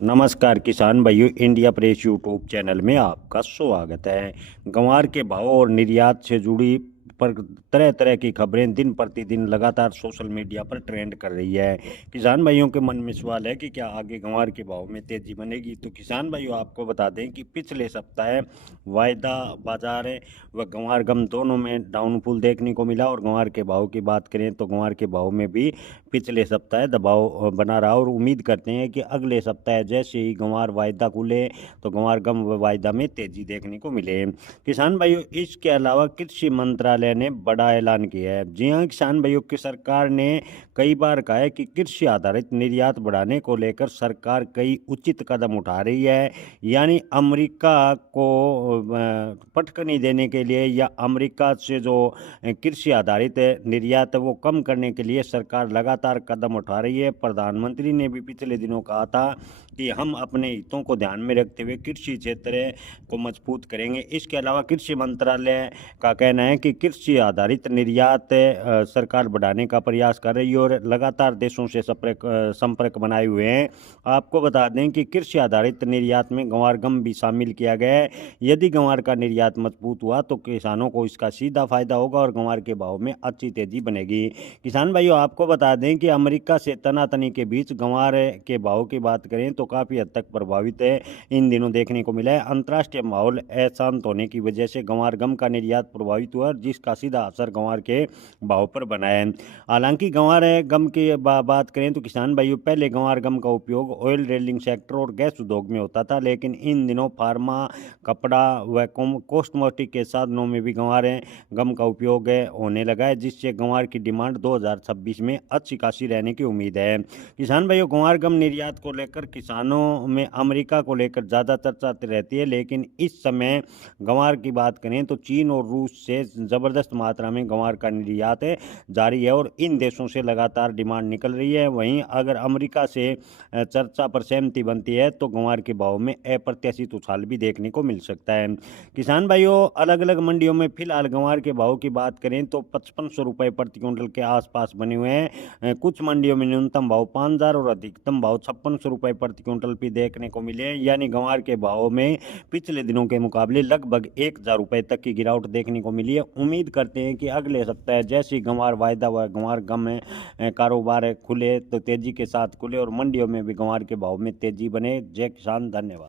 नमस्कार किसान भाइयों, इंडिया प्रेस यूट्यूब चैनल में आपका स्वागत है। ग्वार के भाव और निर्यात से जुड़ी पर तरह तरह की खबरें दिन प्रतिदिन लगातार सोशल मीडिया पर ट्रेंड कर रही है। किसान भाइयों के मन में सवाल है कि क्या आगे ग्वार के भाव में तेजी बनेगी। तो किसान भाइयों, आपको बता दें कि पिछले सप्ताह वायदा बाजार व ग्वार गम दोनों में डाउनफॉल देखने को मिला और ग्वार के भाव की बात करें तो ग्वार के भाव में भी पिछले सप्ताह दबाव बना रहा और उम्मीद करते हैं कि अगले सप्ताह जैसे ही ग्वार वायदा खुले तो ग्वार गम व वायदा में तेजी देखने को मिले। किसान भाइयों, इसके अलावा कृषि मंत्रालय ने बड़ा ऐलान किया है। जी हाँ किसान भाइयों, की सरकार ने कई बार कहा है कि कृषि आधारित निर्यात बढ़ाने को लेकर सरकार कई उचित कदम उठा रही है। यानी अमेरिका को पटकनी देने के लिए या अमेरिका से जो कृषि आधारित निर्यात है वो कम करने के लिए सरकार लगातार कदम उठा रही है। प्रधानमंत्री ने भी पिछले दिनों कहा था कि हम अपने हितों को ध्यान में रखते हुए कृषि क्षेत्र को मजबूत करेंगे। इसके अलावा कृषि मंत्रालय का कहना है कि कृषि आधारित निर्यात सरकार बढ़ाने का प्रयास कर रही है और लगातार देशों से संपर्क बनाए हुए हैं। आपको बता दें कि कृषि आधारित निर्यात में ग्वार गम भी शामिल किया गया है। यदि ग्वार का निर्यात मजबूत हुआ तो किसानों को इसका सीधा फायदा होगा और ग्वार के भाव में अच्छी तेजी बनेगी। किसान भाइयों, आपको बता दें कि अमेरिका से तनातनी के बीच ग्वार के भाव की बात करें तो काफ़ी हद तक प्रभावित है इन दिनों देखने को मिला है। अंतर्राष्ट्रीय माहौल अशांत होने की वजह से ग्वार गम का निर्यात प्रभावित हुआ जिसका सीधा असर ग्वार के भाव पर बना है। हालांकि ग्वार गम की बात करें तो किसान भाइयों, पहले ग्वार गम का उपयोग ऑयल ड्रिलिंग सेक्टर और गैस उद्योग में होता था, लेकिन इन दिनों फार्मा, कपड़ा व कॉस्मेटिक के साधनों में भी ग्वार गम का उपयोग होने लगा है, जिससे ग्वार की डिमांड 2026 में अच्छी खासी रहने की उम्मीद है। किसान भाइयों, ग्वार गम निर्यात को लेकर किसानों में अमेरिका को लेकर ज़्यादा चर्चा रहती है, लेकिन इस समय ग्वार की बात करें तो चीन और रूस से ज़बरदस्त मात्रा में ग्वार का निर्यात जारी है और इन देशों से लगातार डिमांड निकल रही है। वहीं अगर अमेरिका से चर्चा पर सहमति बनती है तो ग्वार के भाव में अप्रत्याशित उछाल भी देखने को मिल सकता है। किसान भाइयों, अलग अलग मंडियों में फिलहाल ग्वार के भाव की बात करें तो 5500 रुपये प्रति क्विंटल के आसपास बने हुए हैं। कुछ मंडियों में न्यूनतम भाव 5000 और अधिकतम भाव 5600 रुपये प्रति क्विंटल भी देखने को मिले हैं। यानी ग्वार के भाव में पिछले दिनों के मुकाबले लगभग 1000 रुपये तक की गिरावट देखने को मिली है। उम्मीद करते हैं कि अगले सप्ताह जैसे ही ग्वार वायदा व ग्वार गम कारोबार खुले तो तेजी के साथ खुले और मंडियों में भी ग्वार के भाव में तेजी बने। जय किसान, धन्यवाद।